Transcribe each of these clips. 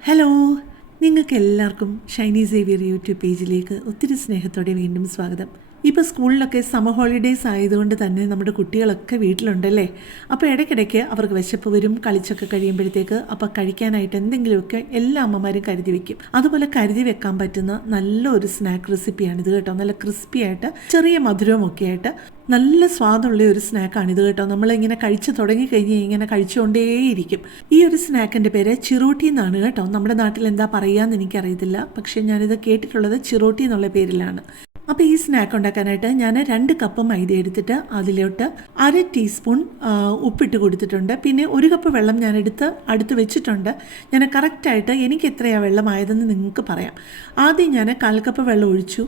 Hello നിങ്ങൾക്ക് എല്ലാവർക്കും Shiny Xavier YouTube പേജിലേക്ക് ഒത്തിരി സ്നേഹത്തോടെ വീണ്ടും സ്വാഗതം. ഇപ്പോൾ സ്കൂളിലൊക്കെ സമ്മർ ഹോളിഡേയ്സ് ആയതുകൊണ്ട് തന്നെ നമ്മുടെ കുട്ടികളൊക്കെ വീട്ടിലുണ്ടല്ലേ? അപ്പോൾ ഇടയ്ക്കിടയ്ക്ക് അവർക്ക് വിശപ്പ് വരും കളിച്ചൊക്കെ കഴിയുമ്പോഴത്തേക്ക് അപ്പോൾ കഴിക്കാനായിട്ട് എന്തെങ്കിലുമൊക്കെ എല്ലാ അമ്മമാരും കരുതി വെക്കും. അതുപോലെ കരുതി വെക്കാൻ പറ്റുന്ന നല്ലൊരു സ്നാക്ക് റെസിപ്പിയാണിത് കേട്ടോ. നല്ല ക്രിസ്പി ആയിട്ട് ചെറിയ മധുരവും ഒക്കെ ആയിട്ട് നല്ല സ്വാദുള്ള ഒരു സ്നാക്കാണിത് കേട്ടോ. നമ്മളിങ്ങനെ കഴിച്ച് തുടങ്ങി കഴിഞ്ഞ് ഇങ്ങനെ കഴിച്ചുകൊണ്ടേയിരിക്കും. ഈ ഒരു സ്നാക്കിന്റെ പേര് ചിറോട്ടി എന്നാണ് കേട്ടോ. നമ്മുടെ നാട്ടിൽ എന്താ പറയുക എന്ന് എനിക്കറിയത്തില്ല. പക്ഷേ ഞാനിത് കേട്ടിട്ടുള്ളത് ചിറോട്ടി എന്നുള്ള പേരിലാണ്. അപ്പോൾ ഈ സ്നാക്ക് ഉണ്ടാക്കാനായിട്ട് ഞാൻ രണ്ട് കപ്പ് മൈദ എടുത്തിട്ട് അതിലോട്ട് അര ടീസ്പൂൺ ഉപ്പിട്ട് കൊടുത്തിട്ടുണ്ട്. പിന്നെ ഒരു കപ്പ് വെള്ളം ഞാൻ എടുത്ത് അടുത്ത് വെച്ചിട്ടുണ്ട്. ഞാൻ കറക്റ്റായിട്ട് എനിക്ക് എത്രയാണ് വെള്ളമായതെന്ന് നിങ്ങൾക്ക് പറയാം. ആദ്യം ഞാൻ കാൽ കപ്പ് വെള്ളം ഒഴിച്ചു.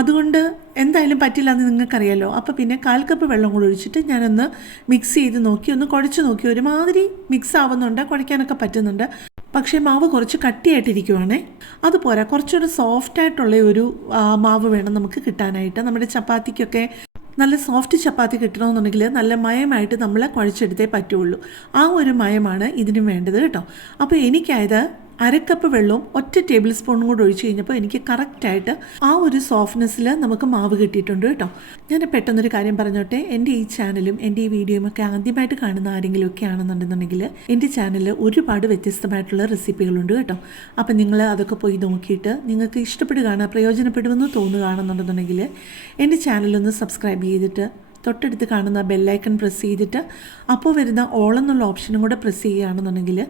അതുകൊണ്ട് എന്തായാലും പറ്റില്ല എന്ന് നിങ്ങൾക്കറിയാലോ. അപ്പോൾ പിന്നെ കാൽ കപ്പ് വെള്ളം കൂടെ ഒഴിച്ചിട്ട് ഞാനൊന്ന് മിക്സ് ചെയ്ത് നോക്കി ഒന്ന് കുഴച്ച് നോക്കി. ഒരുമാതിരി മിക്സ് ആവുന്നുണ്ട് കുഴയ്ക്കാനൊക്കെ പറ്റുന്നുണ്ട്. പക്ഷേ മാവ് കുറച്ച് കട്ടിയായിട്ടിരിക്കുവാണേ. അതുപോരാ കുറച്ചൊരു സോഫ്റ്റ് ആയിട്ടുള്ള ഒരു മാവ് വേണം നമുക്ക് കിട്ടാനായിട്ട്. നമ്മുടെ ചപ്പാത്തിക്കൊക്കെ നല്ല സോഫ്റ്റ് ചപ്പാത്തി കിട്ടണമെന്നുണ്ടെങ്കിൽ നല്ല മയമായിട്ട് നമ്മൾ കുഴച്ചെടുത്തേ പറ്റുള്ളൂ. ആ ഒരു മയമാണ് ഇതിനും വേണ്ടത് കേട്ടോ. അപ്പോൾ എനിക്കായത് അരക്കപ്പ് വെള്ളവും ഒറ്റ ടേബിൾ സ്പൂണും കൂടെ ഒഴിച്ച് കഴിഞ്ഞപ്പോൾ എനിക്ക് കറക്റ്റായിട്ട് ആ ഒരു സോഫ്റ്റ്നെസ്സിൽ നമുക്ക് മാവ് കിട്ടിയിട്ടുണ്ട് കേട്ടോ. ഞാൻ പെട്ടെന്നൊരു കാര്യം പറഞ്ഞോട്ടെ. എന്റെ ഈ ചാനലും എന്റെ ഈ വീഡിയോയും ഒക്കെ ആദ്യമായിട്ട് കാണുന്ന ആരെങ്കിലും ഒക്കെ ആണെന്നുണ്ടെന്നുണ്ടെങ്കിൽ എന്റെ ചാനലിൽ ഒരുപാട് വ്യത്യസ്തമായിട്ടുള്ള റെസിപ്പികളുണ്ട് കേട്ടോ. അപ്പം നിങ്ങൾ അതൊക്കെ പോയി നോക്കിയിട്ട് നിങ്ങൾക്ക് ഇഷ്ടപ്പെടുകയാണ് പ്രയോജനപ്പെടുമെന്ന് തോന്നുകയാണെന്നുണ്ടെന്നുണ്ടെങ്കിൽ എന്റെ ചാനലൊന്ന് സബ്സ്ക്രൈബ് ചെയ്തിട്ട് തൊട്ടടുത്ത് കാണുന്ന ബെല്ലൈക്കൺ പ്രസ് ചെയ്തിട്ട് അപ്പോൾ വരുന്ന ഓൾ എന്നുള്ള ഓപ്ഷനും കൂടെ പ്രസ് ചെയ്യുകയാണെന്നുണ്ടെങ്കിൽ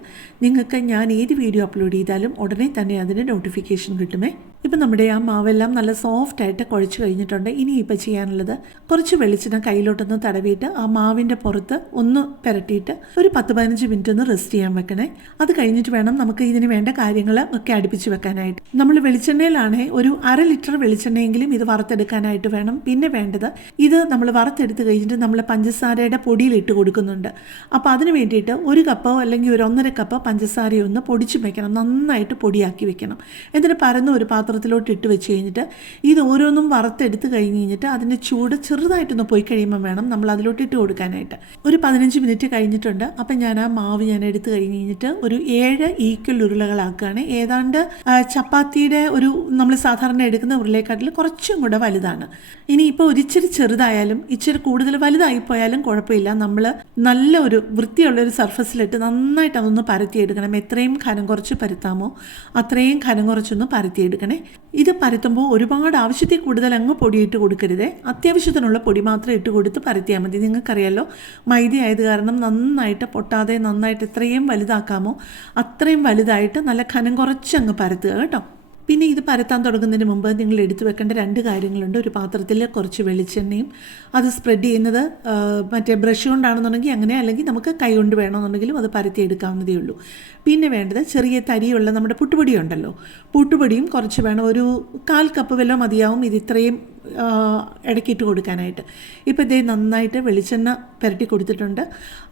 നിങ്ങൾക്ക് ഞാൻ ഏത് വീഡിയോ അപ്ലോഡ് ചെയ്താലും ഉടനെ തന്നെ അതിന് നോട്ടിഫിക്കേഷൻ കിട്ടുമേ. ഇപ്പം നമ്മുടെ ആ മാവെല്ലാം നല്ല സോഫ്റ്റ് ആയിട്ട് കുഴച്ച് കഴിഞ്ഞിട്ടുണ്ട്. ഇനി ഇപ്പം ചെയ്യാനുള്ളത് കുറച്ച് വെളിച്ചെണ്ണ കയ്യിലോട്ടൊന്ന് തടവിയിട്ട് ആ മാവിന്റെ പുറത്ത് ഒന്ന് പുരട്ടിയിട്ട് ഒരു പത്ത് പതിനഞ്ച് മിനിറ്റ് ഒന്ന് റെസ്റ്റ് ചെയ്യാൻ വെക്കണേ. അത് കഴിഞ്ഞിട്ട് വേണം നമുക്ക് ഇതിന് വേണ്ട കാര്യങ്ങൾ ഒക്കെ അടുപ്പിച്ച് വെക്കാനായിട്ട്. നമ്മൾ വെളിച്ചെണ്ണയിലാണേ ഒരു അര ലിറ്റർ വെളിച്ചെണ്ണയെങ്കിലും ഇത് വറുത്തെടുക്കാനായിട്ട് വേണം. പിന്നെ വേണ്ടത് ഇത് നമ്മൾ വറുത്തെടുത്ത് കഴിഞ്ഞിട്ട് നമ്മൾ പഞ്ചസാരയുടെ പൊടിയിലിട്ട് കൊടുക്കുന്നുണ്ട്. അപ്പോൾ അതിന് വേണ്ടിയിട്ട് ഒരു കപ്പോ അല്ലെങ്കിൽ ഒരു ഒന്നര കപ്പ് പഞ്ചസാരയൊന്ന് പൊടിച്ച് വെക്കണം. നന്നായിട്ട് പൊടിയാക്കി വെക്കണം. എന്നിട്ട് പരന്ന ഒരു പാത്രത്തിലോട്ട് ഇട്ട് വെച്ച് കഴിഞ്ഞിട്ട് ഇത് ഓരോന്നും വറുത്തെടുത്ത് കഴിഞ്ഞ് കഴിഞ്ഞിട്ട് അതിന്റെ ചൂട് ചെറുതായിട്ടൊന്ന് പോയി കഴിയുമ്പോൾ വേണം നമ്മൾ അതിലോട്ട് ഇട്ട് കൊടുക്കാനായിട്ട്. ഒരു പതിനഞ്ച് മിനിറ്റ് കഴിഞ്ഞിട്ടുണ്ട്. അപ്പം ഞാൻ ആ മാവ് ഞാൻ എടുത്ത് കഴിഞ്ഞ് കഴിഞ്ഞിട്ട് ഒരു ഏഴ് ഈക്വൽ ഉരുളകളാക്കുകയാണ്. ഏതാണ്ട് ചപ്പാത്തിയുടെ ഒരു നമ്മൾ സാധാരണ എടുക്കുന്ന ഉരുളയെക്കാട്ടിൽ കുറച്ചും കൂടെ വലുതാണ്. ഇനിയിപ്പോൾ ഒരിച്ചിരി ചെറുതായാലും ഇച്ചിരി കൂടുതൽ വലുതായി പോയാലും കുഴപ്പമില്ല. നമ്മൾ നല്ല ഒരു വൃത്തിയുള്ള ഒരു സർഫസിലിട്ട് നന്നായിട്ട് അതൊന്ന് പരത്തിയെടുക്കണം. എത്രയും ഖനം കുറച്ച് പരത്താമോ അത്രയും ഖനം കുറച്ചൊന്ന് പരത്തിയെടുക്കണേ. ഇത് പരത്തുമ്പോൾ ഒരുപാട് ആവശ്യത്തിൽ കൂടുതൽ അങ്ങ് പൊടിയിട്ട് കൊടുക്കരുത്. അത്യാവശ്യത്തിനുള്ള പൊടി മാത്രം ഇട്ട് കൊടുത്ത് പരത്തിയാൽ മതി. നിങ്ങൾക്കറിയാലോ മൈദ ആയത് കാരണം നന്നായിട്ട് പൊട്ടാതെ നന്നായിട്ട് എത്രയും വലുതാക്കാമോ അത്രയും വലുതായിട്ട് നല്ല ഖനം കുറച്ച് അങ്ങ് പരത്തുക കേട്ടോ. പിന്നെ ഇത് പരത്താൻ തുടങ്ങുന്നതിന് മുമ്പ് നിങ്ങൾ എടുത്തു വെക്കേണ്ട രണ്ട് കാര്യങ്ങളുണ്ട്. ഒരു പാത്രത്തിൽ കുറച്ച് വെളിച്ചെണ്ണയും അത് സ്പ്രെഡ് ചെയ്യുന്നത് മറ്റേ ബ്രഷ് കൊണ്ടാണെന്നുണ്ടെങ്കിൽ അങ്ങനെ അല്ലെങ്കിൽ നമുക്ക് കൈ കൊണ്ട് വേണമെന്നുണ്ടെങ്കിലും അത് പരത്തി എടുക്കാവുന്നതേ ഉള്ളൂ. പിന്നെ വേണ്ടത് ചെറിയ തരിയുള്ള നമ്മുടെ പുട്ടുപൊടി ഉണ്ടല്ലോ. പുട്ടുപൊടിയും കുറച്ച് വേണം. ഒരു കാൽ കപ്പ് വല്ലതും മതിയാവും. ഇത് ഇത്രയും ഇടയ്ക്കിട്ട് കൊടുക്കാനായിട്ട്. ഇപ്പോൾ ഇതേ നന്നായിട്ട് വെളിച്ചെണ്ണ പുരട്ടി കൊടുത്തിട്ടുണ്ട്.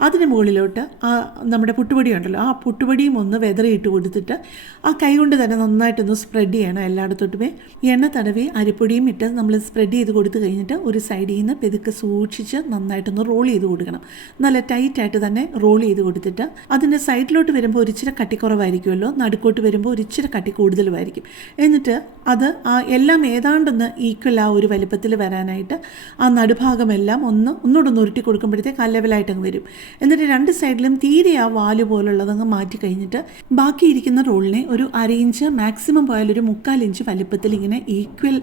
അതിന് മുകളിലോട്ട് ആ നമ്മുടെ പുട്ടുപൊടി ഉണ്ടല്ലോ ആ പുട്ടുപൊടിയും ഒന്ന് വെതറിയിട്ട് കൊടുത്തിട്ട് ആ കൈ കൊണ്ട് തന്നെ നന്നായിട്ടൊന്ന് സ്പ്രെഡ് ചെയ്യണം എല്ലായിടത്തോട്ടുമേ. എണ്ണ തടവി അരിപ്പൊടിയും ഇട്ട് നമ്മൾ സ്പ്രെഡ് ചെയ്ത് കൊടുത്തു കഴിഞ്ഞിട്ട് ഒരു സൈഡിൽ നിന്ന് പെതുക്കെ സൂക്ഷിച്ച് നന്നായിട്ടൊന്ന് റോൾ ചെയ്ത് കൊടുക്കണം. നല്ല ടൈറ്റായിട്ട് തന്നെ റോൾ ചെയ്ത് കൊടുത്തിട്ട് അതിന്റെ സൈഡിലോട്ട് വരുമ്പോൾ ഒരു ഇച്ചിരി കട്ടിക്കുറവായിരിക്കുമല്ലോ നടുക്കോട്ട് വരുമ്പോൾ ഒരിച്ചിരി കട്ടി കൂടുതലുമായിരിക്കും. എന്നിട്ട് അത് ആ എല്ലാം ഏതാണ്ടൊന്ന് ഈക്വൽ ആ വലിപ്പത്തിൽ വരാനായിട്ട് ആ നടുഭാഗമെല്ലാം ഒന്ന് ഒന്നുകൂടെ ഒന്ന് ഉരുട്ടി കൊടുക്കുമ്പോഴത്തേക്ക് ആ ലെവലായിട്ട് അങ്ങ് വരും. എന്നിട്ട് രണ്ട് സൈഡിലും തീരെ ആ വാൽ പോലുള്ളതങ്ങ് മാറ്റി കഴിഞ്ഞിട്ട് ബാക്കി ഇരിക്കുന്ന റോളിനെ ഒരു അര ഇഞ്ച് മാക്സിമം പോയാൽ ഒരു മുക്കാൽ ഇഞ്ച് വലിപ്പത്തിൽ ഇങ്ങനെ ഈക്വൽ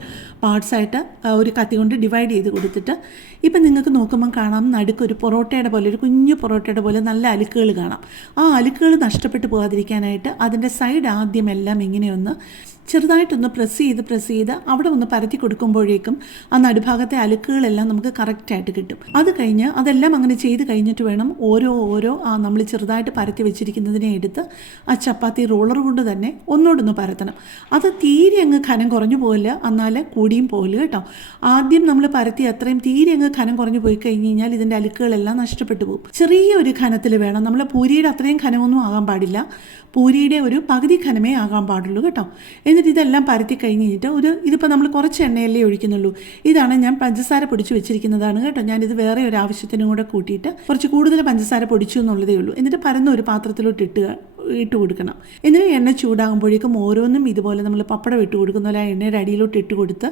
പാർട്സായിട്ട് ഒരു കത്തി കൊണ്ട് ഡിവൈഡ് ചെയ്ത് കൊടുത്തിട്ട് ഇപ്പം നിങ്ങൾക്ക് നോക്കുമ്പോൾ കാണാം നടുക്ക് ഒരു പൊറോട്ടയുടെ പോലെ ഒരു കുഞ്ഞു പൊറോട്ടയുടെ പോലെ നല്ല അലുക്കുകൾ കാണാം. ആ അലുക്കുകൾ നഷ്ടപ്പെട്ടു പോകാതിരിക്കാനായിട്ട് അതിന്റെ സൈഡ് ആദ്യമെല്ലാം ഇങ്ങനെയൊന്ന് ചെറുതായിട്ടൊന്ന് പ്രസ് ചെയ്ത് പ്രസ് ചെയ്ത് അവിടെ ഒന്ന് പരത്തി കൊടുക്കുമ്പോഴേക്കും ആ നടുഭാഗത്തെ അലുക്കുകളെല്ലാം നമുക്ക് കറക്റ്റായിട്ട് കിട്ടും. അത് കഴിഞ്ഞ് അതെല്ലാം അങ്ങനെ ചെയ്ത് കഴിഞ്ഞിട്ട് വേണം ഓരോ ഓരോ ആ നമ്മൾ ചെറുതായിട്ട് പരത്തി വെച്ചിരിക്കുന്നതിനെ എടുത്ത് ആ ചപ്പാത്തി റോളർ കൊണ്ട് തന്നെ ഒന്നോടൊന്ന് പരത്തണം. അത് തീരെ അങ്ങ് ഖനം കുറഞ്ഞു പോകില്ല എന്നാൽ കൂടിയും പോകില്ല കേട്ടോ. ആദ്യം നമ്മൾ പരത്തി അത്രയും തീരെ അങ്ങ് ഖനം കുറഞ്ഞു പോയി കഴിഞ്ഞ് കഴിഞ്ഞാൽ ഇതിന്റെ അലുക്കുകളെല്ലാം നഷ്ടപ്പെട്ടു പോകും. ചെറിയ ഒരു ഖനത്തിൽ വേണം. നമ്മൾ പൂരിയുടെ അത്രയും ഖനമൊന്നും ആകാൻ പാടില്ല. പൂരിയുടെ ഒരു പകുതി ഖനമേ ആകാൻ പാടുള്ളൂ കേട്ടോ. എന്നിട്ട് ഇതെല്ലാം പരത്തി കഴിഞ്ഞ് കഴിഞ്ഞിട്ട് ഒരു ഇതിപ്പോൾ നമ്മൾ കുറച്ച് എണ്ണയല്ലേ ഒഴിക്കുന്നുള്ളൂ. ഇതാണ് ഞാൻ പഞ്ചസാര പൊടിച്ച് വെച്ചിരിക്കുന്നതാണ് കേട്ടോ. ഞാനിത് വേറെ ഒരു ആവശ്യത്തിനും കൂടെ കൂട്ടിയിട്ട് കുറച്ച് കൂടുതൽ പഞ്ചസാര പൊടിച്ചു എന്നുള്ളതേ ഉള്ളൂ. എന്നിട്ട് പരന്ന ഒരു പാത്രത്തിലോട്ട് ഇട്ടുക ഇട്ട് കൊടുക്കണം. എന്നിട്ട് എണ്ണ ചൂടാകുമ്പോഴേക്കും ഓരോന്നും ഇതുപോലെ നമ്മൾ പപ്പടം ഇട്ട് കൊടുക്കുന്ന പോലെ ആ എണ്ണയുടെ അടിയിലോട്ട് ഇട്ട് കൊടുത്ത്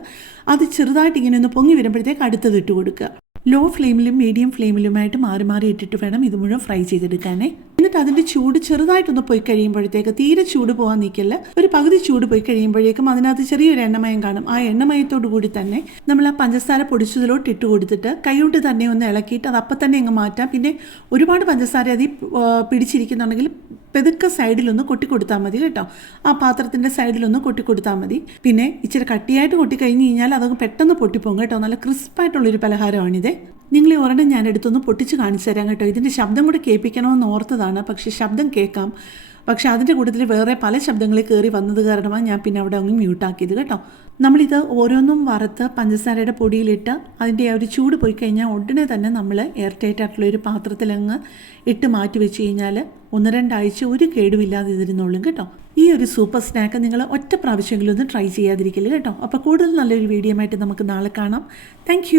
അത് ചെറുതായിട്ട് ഇങ്ങനെ ഒന്ന് പൊങ്ങി വരുമ്പോഴത്തേക്ക് അടുത്തത് ഇട്ട് കൊടുക്കുക. ലോ ഫ്ലെയിമിലും മീഡിയം ഫ്ലെയിമിലുമായിട്ട് മാറി മാറി ഇട്ടിട്ട് വേണം ഇത് മുഴുവൻ ഫ്രൈ ചെയ്തെടുക്കാനേ. എന്നിട്ട് അതിന്റെ ചൂട് ചെറുതായിട്ടൊന്ന് പോയി കഴിയുമ്പോഴത്തേക്ക് തീരെ ചൂട് പോകാൻ നിൽക്കില്ല ഒരു പകുതി ചൂട് പോയി കഴിയുമ്പോഴേക്കും അതിനകത്ത് ചെറിയൊരു എണ്ണമയം കാണും. ആ എണ്ണമയത്തോടു കൂടി തന്നെ നമ്മൾ ആ പഞ്ചസാര പൊടിച്ചതിലോട്ട് ഇട്ട് കൊടുത്തിട്ട് കൈകൊണ്ട് തന്നെ ഒന്ന് ഇളക്കിയിട്ട് അത് അപ്പം തന്നെ അങ്ങ് മാറ്റാം. പിന്നെ ഒരുപാട് പഞ്ചസാര അതിൽ പിടിച്ചിരിക്കുന്നുണ്ടെങ്കിൽ പെതുക്കെ സൈഡിലൊന്ന് കൊട്ടി കൊടുത്താൽ മതി കേട്ടോ. ആ പാത്രത്തിന്റെ സൈഡിലൊന്ന് കൊട്ടി കൊടുത്താൽ മതി. പിന്നെ ഇച്ചിരി കട്ടിയായിട്ട് കൊട്ടി കഴിഞ്ഞ് കഴിഞ്ഞാൽ അതങ്ങ് പെട്ടെന്ന് പൊട്ടിപ്പോകും കേട്ടോ. നല്ല ക്രിസ്പായിട്ടുള്ളൊരു പലഹാരമാണിത്. നിങ്ങൾ ഈ ഒരെണ്ണം ഞാൻ എടുത്തൊന്ന് പൊട്ടിച്ച് കാണിച്ചു തരാം കേട്ടോ. ഇതിന്റെ ശബ്ദം കൂടെ കേൾപ്പിക്കണമെന്ന് ഓർത്തതാണ്. പക്ഷേ ശബ്ദം കേൾക്കാം. പക്ഷേ അതിന്റെ കൂട്ടത്തിൽ വേറെ പല ശബ്ദങ്ങൾ കയറി വന്നത് കാരണമാണ് ഞാൻ പിന്നെ അവിടെ അങ്ങ് മ്യൂട്ടാക്കിയത് കേട്ടോ. നമ്മളിത് ഓരോന്നും വറുത്ത് പഞ്ചസാരയുടെ പൊടിയിലിട്ട് അതിന്റെ ആ ഒരു ചൂട് പോയി കഴിഞ്ഞാൽ ഉടനെ തന്നെ നമ്മൾ എയർ ടൈറ്റ് ആയിട്ടുള്ള ഒരു പാത്രത്തിലങ്ങ് ഇട്ട് മാറ്റി വെച്ച് കഴിഞ്ഞാൽ ഒന്ന് രണ്ടാഴ്ച ഒരു കേടുമില്ലാതെ ഇതിരുന്നോളും കേട്ടോ. ഈ ഒരു സൂപ്പർ സ്നാക്ക് നിങ്ങൾ ഒറ്റ പ്രാവശ്യമെങ്കിലും ഒന്ന് ട്രൈ ചെയ്യാതിരിക്കില്ല കേട്ടോ. അപ്പോൾ കൂടുതൽ നല്ലൊരു വീഡിയോ ആയിട്ട് നമുക്ക് നാളെ കാണാം. താങ്ക്